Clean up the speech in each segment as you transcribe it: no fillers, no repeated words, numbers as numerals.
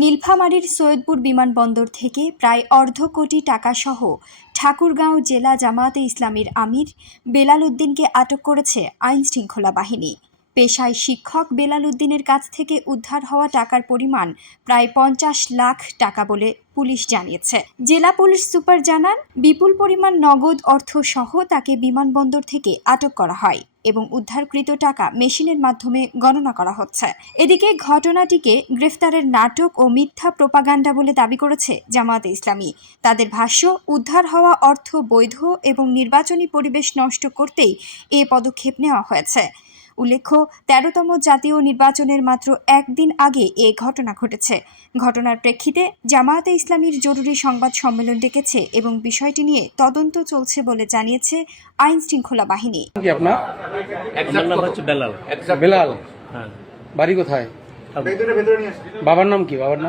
নীলফামারীর সৈয়দপুর বিমানবন্দর থেকে প্রায় অর্ধ কোটি টাকাসহ ঠাকুরগাঁও জেলা জামায়াতে ইসলামীর আমির বেলাল উদ্দিনকে আটক করেছে আইনশৃঙ্খলা বাহিনী। পেশায় শিক্ষক বেলাল উদ্দিনের কাছ থেকে উদ্ধার হওয়া টাকার পরিমাণ প্রায় ৫০ লাখ টাকা বলে পুলিশ জানিয়েছে। জেলা পুলিশ সুপার জানান, বিপুল পরিমাণ নগদ অর্থসহ তাকে বিমানবন্দর থেকে আটক করা হয় এবং উদ্ধারকৃত টাকা মেশিনের মাধ্যমে গণনা করা হচ্ছে। এদিকে ঘটনাটিকে গ্রেফতারের নাটক ও মিথ্যা প্রোপাগান্ডা বলে দাবি করেছে জামায়াতে ইসলামী। তাদের ভাষ্য, উদ্ধার হওয়া অর্থ বৈধ এবং নির্বাচনী পরিবেশ নষ্ট করতেই এ পদক্ষেপ নেওয়া হয়েছে। উল্লেখ্য, ১৩তম জাতীয় নির্বাচনের মাত্র একদিন আগে এ ঘটনা ঘটেছে। ঘটনার প্রেক্ষিতে জামায়াতে ইসলামীর জরুরি সংবাদ সম্মেলন ডেকেছে এবং বিষয়টি নিয়ে তদন্ত চলছে বলে জানিয়েছে আইন শৃঙ্খলা বাহিনী। বেলাল, বাড়ি কোথায়? বাবার নাম কি? বাবার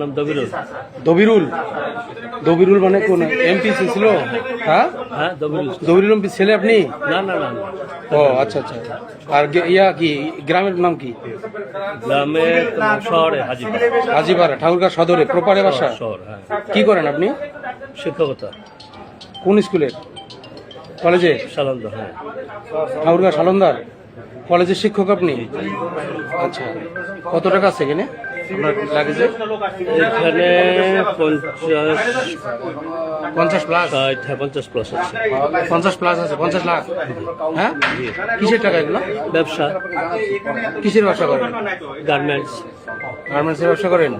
নাম দবিরুল। দবিরুল মানে কোন এমপি ছিল? হ্যাঁ, দবিরুল এমপি ছেলে আপনি? না। ও আচ্ছা। আর ইয়া কি গ্রামের নাম কি? গ্রামের শহরে হাজিপাড়া, ঠাকুরগাঁও সদরে প্রপারে বাসা। কি করেন আপনি? শিক্ষকতা। কোন স্কুলের? কলেজে? সালন্দার। হ্যাঁ, ঠাকুরগাঁও সালন্দার কলেজের শিক্ষক আপনি? আচ্ছা, কত টাকা আছে এখানে আপনার লাগেছে? এখানে 50 প্লাস। 50 প্লাস আছে। 50 প্লাস আছে। 50 লাখ। হ্যাঁ, কিসের টাকা এগুলো? ব্যবসা। কিসের ব্যবসা করেন? গার্মেন্টস। গার্মেন্টসের ব্যবসা করেন?